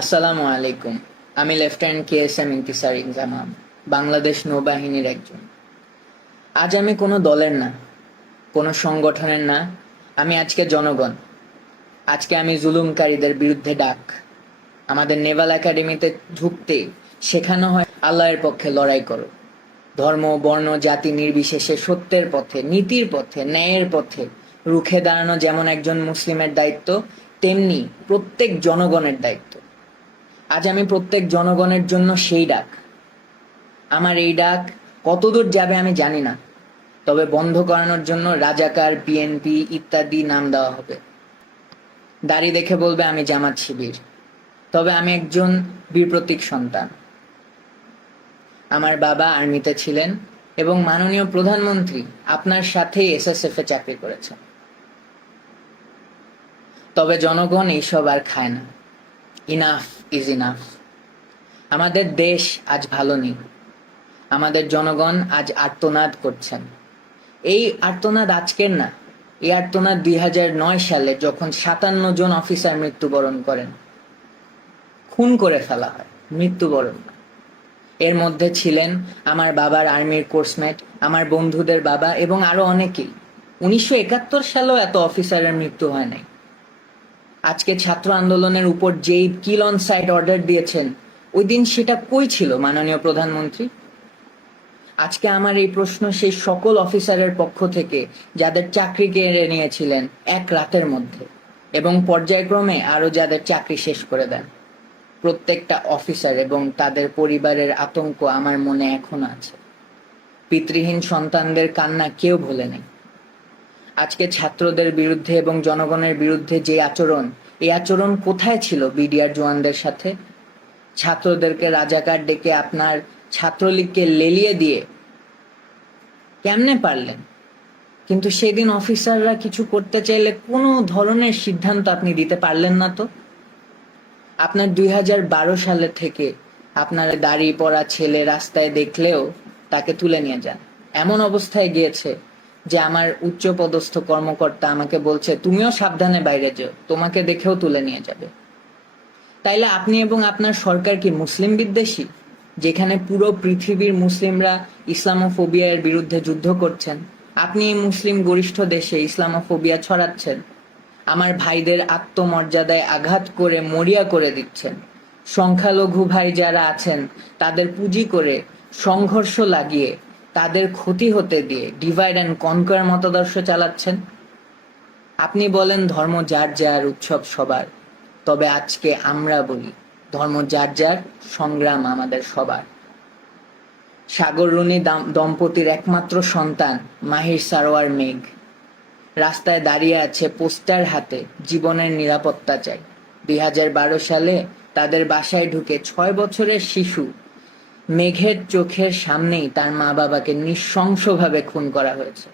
আসসালামু আলাইকুম। আমি লেফটেন্যান্ট KSM ইন্তিসার জামান, বাংলাদেশ নৌবাহিনীর একজন। আজ আমি কোনো দলের না, কোনো সংগঠনের না, আমি আজকে জনগণ। আজকে আমি জুলুমকারীদের বিরুদ্ধে ডাক। আমাদের নেভাল একাডেমিতে ঢুকতে শেখানো হয় আল্লাহর পক্ষে লড়াই করো। ধর্ম, বর্ণ, জাতি নির্বিশেষে সত্যের পথে, নীতির পথে, ন্যায়ের পথে রুখে দাঁড়ানো যেমন একজন মুসলিমের দায়িত্ব, তেমনি প্রত্যেক জনগণের দায়িত্ব। আজ আমি প্রত্যেক জনগণের জন্য সেই ডাক। আমার এই ডাক কতদূর যাবে আমি জানি না, তবে বন্ধ করানোর জন্য রাজাকার, বিএনপি ইত্যাদি নাম দেওয়া হবে। দাড়ি দেখে বলবে আমি জামাত শিবির, তবে আমি একজন বীর প্রতীক সন্তান। আমার বাবা আর্মিতে ছিলেন এবং মাননীয় প্রধানমন্ত্রী আপনার সাথেই SSF এ চাকরি করেছেন। তবে জনগণ এইসব আর খায় না। Enough is enough. আমাদের দেশ আজ ভালো নেই। আমাদের জনগণ আজ আর্তনাদ করছেন। এই আর্তনাদ আজকের না, এই আর্তনাদ 2009 সালে যখন 57 জন অফিসার মৃত্যুবরণ করেন, খুন করে ফেলা হয়, মৃত্যুবরণ না। এর মধ্যে ছিলেন আমার বাবার আর্মির কোর্সমেট, আমার বন্ধুদের বাবা এবং আরো অনেকেই। 1971 সালেও এত অফিসারের মৃত্যু হয় নাই। আজকে ছাত্র আন্দোলনের উপর যেই কিল অন সাইট অর্ডার দিয়েছেন, ওই দিন সেটা কই ছিল মাননীয় প্রধানমন্ত্রী? আজকে আমার এই প্রশ্ন সেই সকল অফিসারের পক্ষ থেকে যাদের চাকরি কেড়ে নিয়েছিলেন এক রাতের মধ্যে, এবং পর্যায়ক্রমে আরো যাদের চাকরি শেষ করে দেন। প্রত্যেকটা অফিসার এবং তাদের পরিবারের আতঙ্ক আমার মনে এখনো আছে। পিতৃহীন সন্তানদের কান্না কেউ ভোলে নেই। আজকে ছাত্রদের বিরুদ্ধে এবং জনগণের বিরুদ্ধে যে আচরণ, এই আচরণ কোথায় ছিল বিডিআর জওয়ানদের সাথে? ছাত্রদেরকে রাজাকার ডেকে আপনার ছাত্রলীগকে লেলিয়ে দিয়ে কেমনে পারলেন? কিন্তু সেদিন অফিসাররা কিছু করতে চাইলে কোনো ধরনের সিদ্ধান্ত আপনি দিতে পারলেন না। তো আপনার 2012 সালে থেকে আপনার দাড়ি পড়া ছেলে রাস্তায় দেখলেও তাকে তুলে নিয়ে যান। এমন অবস্থায় গিয়েছে যে আমার উচ্চপদস্থ কর্মকর্তা আমাকে বলছে তুমিও সাবধানে বাইরে যাও, তোমাকে দেখেও তুলে নিয়ে যাবে। তাইলে আপনি এবং আপনার সরকার কি মুসলিম বিদ্বেষী, যেখানে পুরো পৃথিবীর মুসলিমরা ইসলামোফোবিয়ার বিরুদ্ধে যুদ্ধ করছেন? আপনি এই মুসলিম গরিষ্ঠ দেশে ইসলামোফোবিয়া ছড়াচ্ছেন, আমার ভাইদের আত্মমর্যাদায় আঘাত করে মরিয়া করে দিচ্ছেন। সংখ্যালঘু ভাই যারা আছেন তাদের পুঁজি করে সংঘর্ষ লাগিয়ে তাদের ক্ষতি হতে দিয়ে ডিভাইড অ্যান্ড কনকোয়ার মতাদর্শ চালাচ্ছেন। আপনি বলেন ধর্ম যার যার, উৎসব সবার, তবে আজকে আমরা বলি ধর্ম যার যার, সংগ্রাম আমাদের সবার। সাগর রুনি দম্পতির একমাত্র সন্তান মাহির সারোয়ার মেঘ রাস্তায় দাঁড়িয়ে আছে পোস্টার হাতে, জীবনের নিরাপত্তা চাই। 2012 সালে তাদের বাসায় ঢুকে 6 বছরের শিশু মেঘের চোখের সামনেই তার মা বাবাকে নৃশংসভাবে খুন করা হয়েছে।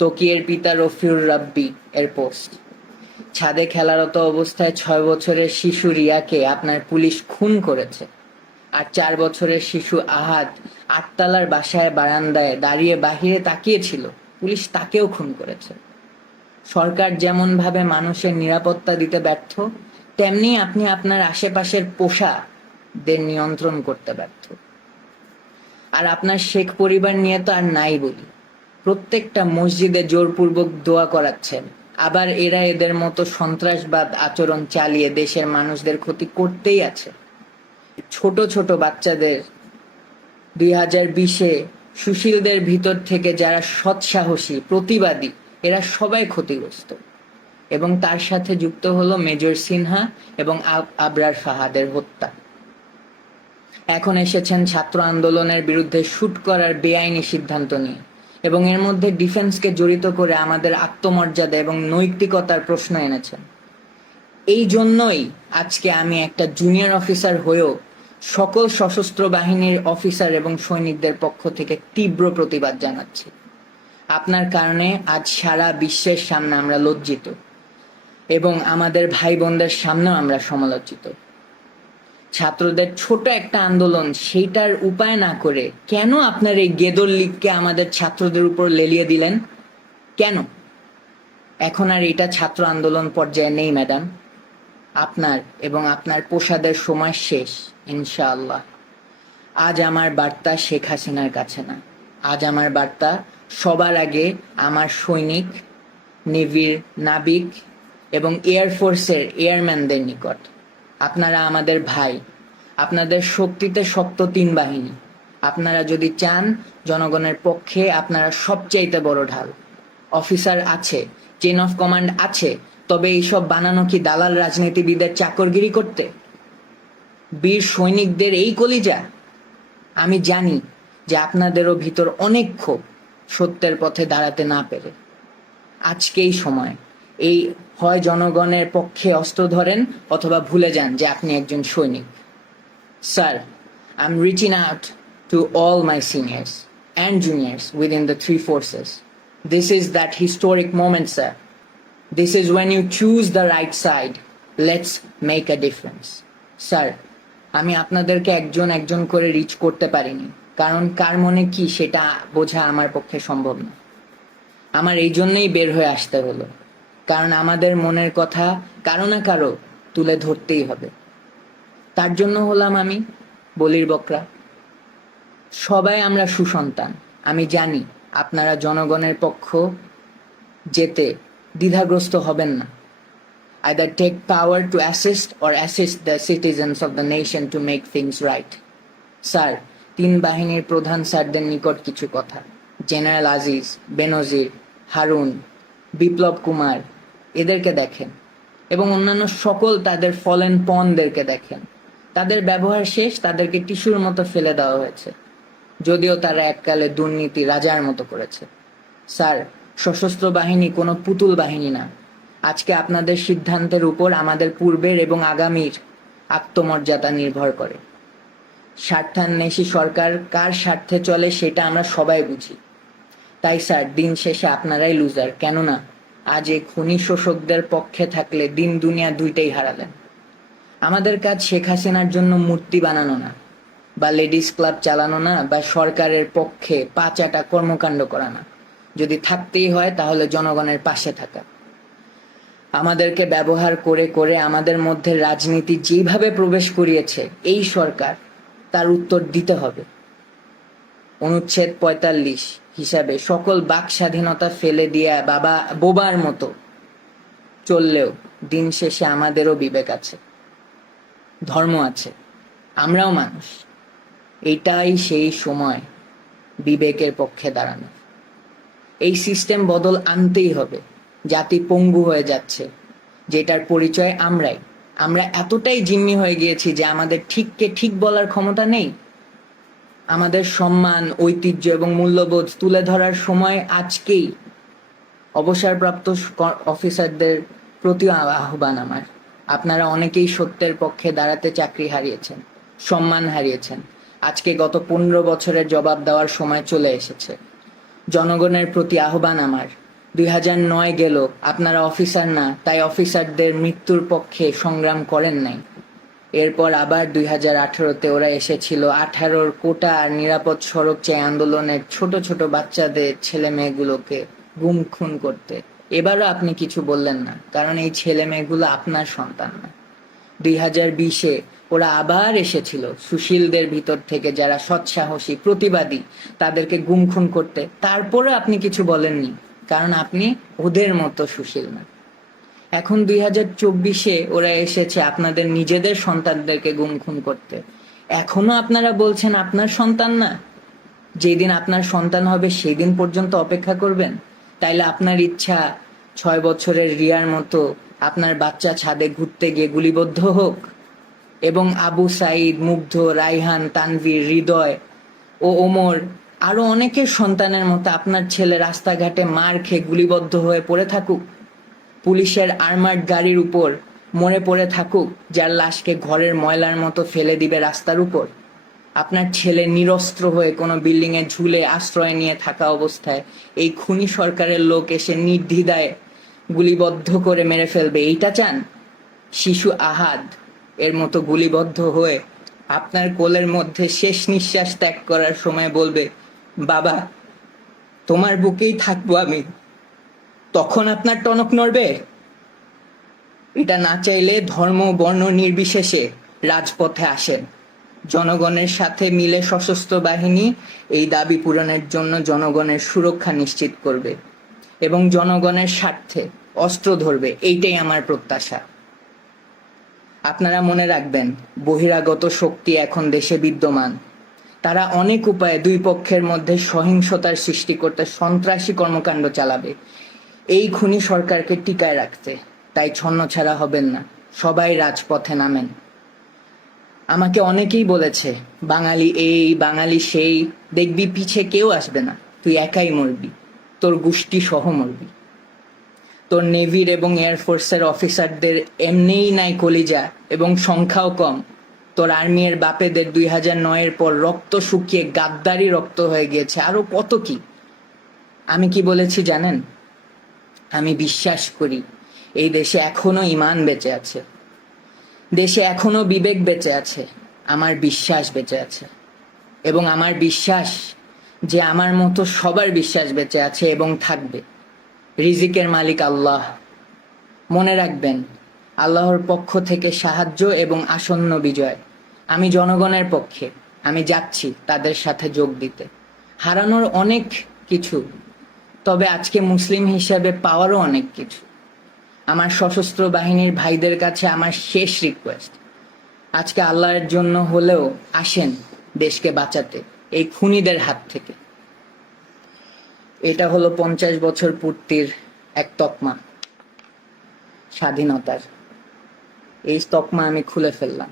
তকিয়ের পিতা রফিউর রাব্বি এর পোস্ট। ছাদে খেলারত অবস্থায় 6 বছরের শিশু রিয়াকে আপনার পুলিশ খুন করেছে। আর 4 বছরের শিশু আহাদ 8 তলার বাসায় বারান্দায় দাঁড়িয়ে বাহিরে তাকিয়েছিল, পুলিশ তাকেও খুন করেছে। সরকার যেমন ভাবে মানুষের নিরাপত্তা দিতে ব্যর্থ, তেমনি আপনি আপনার আশেপাশের পোষাদের নিয়ন্ত্রণ করতে ব্যর্থ। আর আপনার শেখ পরিবার নিয়ে তো আর নাই বলি। প্রত্যেকটা মসজিদে জোরপূর্বক দোয়া করাচ্ছেন, আবার এরা এদের মতো সন্ত্রাসবাদ আচরণ চালিয়ে দেশের মানুষদের ক্ষতি করতেই আছে। ছোট ছোট বাচ্চাদের 2020-এ সুশীলদের ভিতর থেকে যারা সৎসাহসী প্রতিবাদী, এরা সবাই ক্ষতিগ্রস্ত। এবং তার সাথে যুক্ত হলো মেজর সিনহা এবং আবরার ফাহাদের হত্যা। এখন এসেছেন ছাত্র আন্দোলনের বিরুদ্ধে শুট করার বেআইনি সিদ্ধান্ত নিয়ে, এবং এর মধ্যে ডিফেন্সকে জড়িত করে আমাদের আত্মমর্যাদা এবং নৈতিকতার প্রশ্ন এনেছেন। এই জন্যই আজকে আমি একটা জুনিয়র অফিসার হয়েও সকল সশস্ত্র বাহিনীর অফিসার এবং সৈনিকদের পক্ষ থেকে তীব্র প্রতিবাদ জানাচ্ছি। আপনার কারণে আজ সারা বিশ্বের সামনে আমরা লজ্জিত, এবং আমাদের ভাই বোনদের সামনেও আমরা সমালোচিত। ছাত্রদের ছোট একটা আন্দোলন, সেইটার উপায় না করে কেন আপনার এই গেদর লীগকে আমাদের ছাত্রদের উপর লেলিয়ে দিলেন? কেন? এখন আর এটা ছাত্র আন্দোলন পর্যায়ে নেই ম্যাডাম। আপনার এবং আপনার পোশাদের সময় শেষ, ইনশাআল্লাহ। আজ আমার বার্তা শেখ হাসিনার কাছে না, আজ আমার বার্তা সবার আগে আমার সৈনিক, নেভির নাবিক এবং এয়ারফোর্সের এয়ারম্যানদের নিকট। আপনারা আমাদের ভাই, আপনাদের শক্তিতে শক্ত 3 বাহিনী। আপনারা যদি চান জনগণের পক্ষে, আপনারা সবচাইতে বড় ঢাল। অফিসার আছে, চেন অফ কমান্ড আছে, তবে এইসব বানানো কি দালাল রাজনীতিবিদের চাকরগিরি করতে? বীর সৈনিকদের এই কলিজা। আমি জানি যে আপনাদেরও ভিতর অনেক ক্ষোভ, সত্যের পথে দাঁড়াতে না পেরে। আজকেই সময়, এই হয় জনগণের পক্ষে অস্ত্র ধরেন অথবা ভুলে যান যে আপনি একজন সৈনিক। Sir, I am reaching out to all my seniors and juniors within the 3 forces. This is that historic moment, sir. This is when you choose the right side. Let's make a difference. Sir, আমি আপনাদেরকে একজন একজন করে rich করতে পারিনি, কারণ কার মনে কি সেটা বোঝা আমার পক্ষে সম্ভব না। আমার এই জন্যই বের হয়ে আসতে হলো, কারণ আমাদের মনের কথা কারো না কারো তুলে ধরতেই হবে। তার জন্য হলাম আমি বলির বকরা। সবাই আমরা সুসন্তান। আমি জানি আপনারা জনগণের পক্ষ যেতে দ্বিধাগ্রস্ত হবেন না। Either take power to assist or assist the citizens of the nation to make things right. Sir, 3 বাহিনীর প্রধান স্যারদের নিকট কিছু কথা। জেনারেল আজিজ, বেনজির, হারুন, বিপ্লব কুমার, এদেরকে দেখেন এবং অন্যান্য সকল তাদের ফলেন পনদেরকে দেখেন। তাদের ব্যবহার শেষ, তাদেরকে টিস্যুর মতো ফেলে দেওয়া হয়েছে, যদিও তারা এককালে দুর্নীতি রাজার মতো করেছে। স্যার, সশস্ত্র বাহিনী কোনো পুতুল বাহিনী না। আজকে আপনাদের সিদ্ধান্তের উপর আমাদের পূর্বের এবং আগামীর আত্মমর্যাদা নির্ভর করে। স্বার্থান্বেষী সরকার কার স্বার্থে চলে সেটা আমরা সবাই বুঝি। তাই স্যার, দিন শেষে আপনারাই লুজার। কেননা আজ এই খুনি শোষকদের পক্ষে থাকলে দিন দুনিয়া দুইটাই হারালেন। আমাদের কাজ শেখ হাসিনার জন্য মূর্তি বানানো না, বা লেডিস ক্লাব চালানো না, বা সরকারের পক্ষে পাচাটা কর্মকাণ্ড করা না। যদি থাকতেই হয় তাহলে জনগণের পাশে থাকা। আমাদেরকে ব্যবহার করে করে আমাদের মধ্যে রাজনীতি যেভাবে প্রবেশ করিয়েছে এই সরকার, তার উত্তর দিতে হবে। অনুচ্ছেদ 45 হিসাবে সকল বাক স্বাধীনতা ফেলে দিয়ে বোবার মতো চললেও দিন শেষে আমাদেরও বিবেক আছে, ধর্ম আছে, আমরাও মানুষ। এটাই সেই সময় বিবেকের পক্ষে দাঁড়ানো। এই সিস্টেম বদল আনতেই হবে। জাতি পঙ্গু হয়ে যাচ্ছে, যেটার পরিচয় আমরাই। আমরা এতটাই জিম্মি হয়ে গিয়েছি যে আমাদের ঠিককে ঠিক বলার ক্ষমতা নেই। আমাদের সম্মান, ঐতিহ্য এবং মূল্যবোধ তুলে ধরার সময় আজকেই। অবসরপ্রাপ্ত অফিসারদের প্রতি আহ্বান আমার, আপনারা অনেকেই সত্যের পক্ষে দাঁড়াতে চাকরি হারিয়েছেন, সম্মান হারিয়েছেন। আজকে গত 15 বছরের জবাব দেওয়ার সময় চলে এসেছে। জনগণের প্রতি আহ্বান আমার, 2009 গেল, আপনারা অফিসার না, তাই অফিসারদের মৃত্যুর পক্ষে সংগ্রাম করেন নাই। এরপর আবার 2018-তে ওরা এসেছিল 18-র কোটা আর নিরাপদ সড়ক চাই আন্দোলনের ছোট ছোট বাচ্চাদের, ছেলে মেয়েগুলোকে গুম খুন করতে। এবারও আপনি কিছু বললেন না, কারণ এই ছেলে মেয়েগুলো আপনার সন্তান না। 2020-এ ওরা আবার এসেছিল সুশীলদের ভিতর থেকে, যারা সৎসাহসী প্রতিবাদী, তাদেরকে গুম খুন করতে। তারপরে আপনি কিছু বলেননি, কারণ আপনি ওদের মতো সুশীল না। এখন 2024-এ ওরা এসেছে আপনাদের নিজেদের সন্তানদেরকে গুম খুন করতে। এখনো আপনারা বলছেন আপনার সন্তান না? যেদিন আপনার সন্তান হবে সেই দিন পর্যন্ত অপেক্ষা করবেন? তাইলে আপনার ইচ্ছা 6 বছরের রিয়ার মতো আপনার বাচ্চা ছাদে ঘুরতে গিয়ে গুলিবদ্ধ হোক, এবং আবু সাইদ, মুগ্ধ, রাইহান, তানভীর, হৃদয় ও ওমর আরো অনেকের সন্তানের মতো আপনার ছেলে রাস্তাঘাটে মার খেয়ে গুলিবদ্ধ হয়ে পড়ে থাকুক, পুলিশের আর্মার্ড গাড়ির উপর মরে পড়ে থাকুক, যার লাশকে ঘরের ময়লার মতো ফেলে দিবে রাস্তার উপর? আপনার ছেলে নিরস্ত্র হয়ে কোনো বিল্ডিংয়ে ঝুলে আশ্রয় নিয়ে থাকা অবস্থায় এই খুনি সরকারের লোক এসে নির্দ্বিধায় গুলিবদ্ধ করে মেরে ফেলবে, এইটা চান? শিশু আহাদ এর মতো গুলিবদ্ধ হয়ে আপনার কোলের মধ্যে শেষ নিঃশ্বাস ত্যাগ করার সময় বলবে, বাবা তোমার বুকেই থাকবো আমি, তখন আপনার টনক নড়বে? এটা না চাইলে ধর্ম বর্ণ নির্বিশেষে রাজপথে আসেন। জনগণের সাথে মিলে সশস্ত্র বাহিনী এই দাবি পূরণের জন্য জনগণের সুরক্ষা নিশ্চিত করবে এবং জনগণের স্বার্থে অস্ত্র ধরবে, এইটাই আমার প্রত্যাশা। আপনারা মনে রাখবেন, বহিরাগত শক্তি এখন দেশে বিদ্যমান। তারা অনেক উপায়ে দুই পক্ষের মধ্যে সহিংসতার সৃষ্টি করতে সন্ত্রাসী কর্মকাণ্ড চালাবে এই খুনি সরকারকে টিকায় রাখতে। তাই ছন্নছাড়া হবেন না, সবাই রাজপথে নামেন। আমাকে অনেকেই বলেছে, বাঙালি এই বাঙালি সেই, দেখবি পিছে কেউ আসবে না, তুই একাই মরবি, তোর গোষ্ঠী সহ মরবি। তোর নেভির এবং এয়ারফোর্সের অফিসারদের এমনিই নাই কলিজা এবং সংখ্যাও কম। তোর আর্মির বাপেদের 2009-এর পর রক্ত শুকিয়ে গাদ্দারি রক্ত হয়ে গিয়েছে, আরো কত কি। আমি কি বলেছি জানেন? আমি বিশ্বাস করি এই দেশে এখনো ঈমান বেঁচে আছে, দেশে এখনো বিবেক বেঁচে আছে, আমার বিশ্বাস বেঁচে আছে। এবং আমার বিশ্বাস যে আমার মতো সবার বিশ্বাস বেঁচে আছে এবং থাকবে। রিজিকের মালিক আল্লাহ। মনে রাখবেন, আল্লাহর পক্ষ থেকে সাহায্য এবং আসন্ন বিজয়। আমি জনগণের পক্ষে, আমি যাচ্ছি তাদের সাথে যোগ দিতে। হারানোর অনেক কিছু, তবে আজকে মুসলিম হিসেবে পাওয়ারও অনেক কিছু। আমার সশস্ত্র বাহিনীর ভাইদের কাছে আমার শেষ রিকোয়েস্ট, আজকে আল্লাহর জন্য হলেও আসেন দেশকে বাঁচাতে এই খুনিদের হাত থেকে। এটা হলো 50 বছর পূর্তির এক তকমা স্বাধীনতার। এই তকমা আমি খুলে ফেললাম।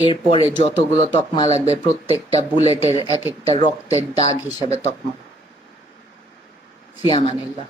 এরপরে যতগুলো তকমা লাগবে প্রত্যেকটা বুলেটের এক একটা রক্তের দাগ হিসাবে তকমা। ফি আমানিল্লাহ।